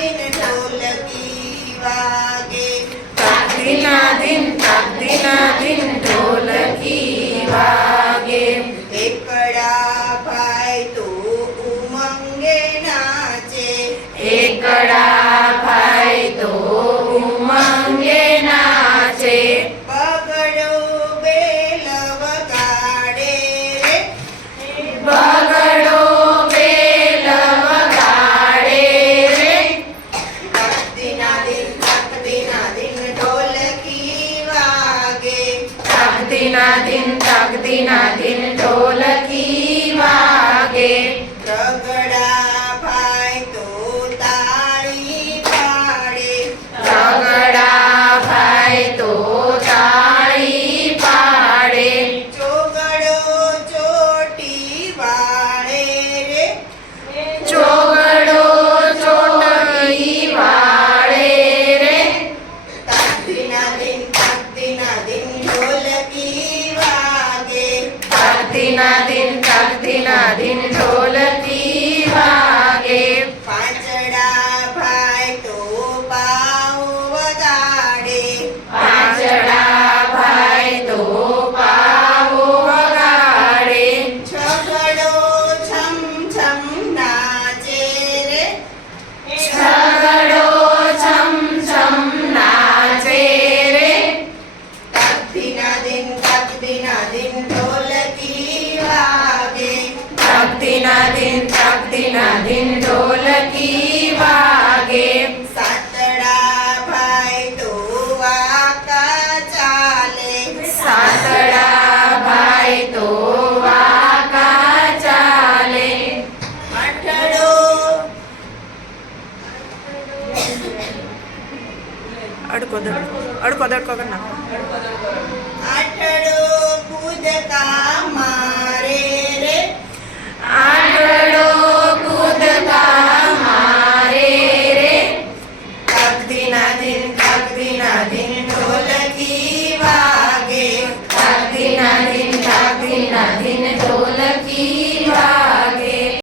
દિન ઢોલકી વાગે. તકદીના દિન તકદીના દિન ઢોલકી વાગે. એકડા દિન તકદીના દિન ઢોલકી વાગે રગડા ભાઈ તો તાળી પાડે રગડા ભાઈ તો તાળી પાડે ચોગડો ચોટી વાળે રે ચોગડો ચોટી વાળે રે તાકતીના દિન તકદીના દિન તકદીના દિન ઢોલકી વાગે. પાંચડા ભાઈ તો પાઉ વગાડે. પાંચડા ભાઈ તો પાવો વગાડે. છગડો છમ છમ નાચે રે. છગડો છમ છમ નાચે રે. તાકતીના દિન તાકતીના દિન ઢોલકી दिन तक दिन दिन ढोल की वागे। भाई धोवा का चाले। सातड़ा भाई धोवा का चाले। अठड़ो अड़को दड़को अड़को दड़को करना। अठड़ो खुद का Amén.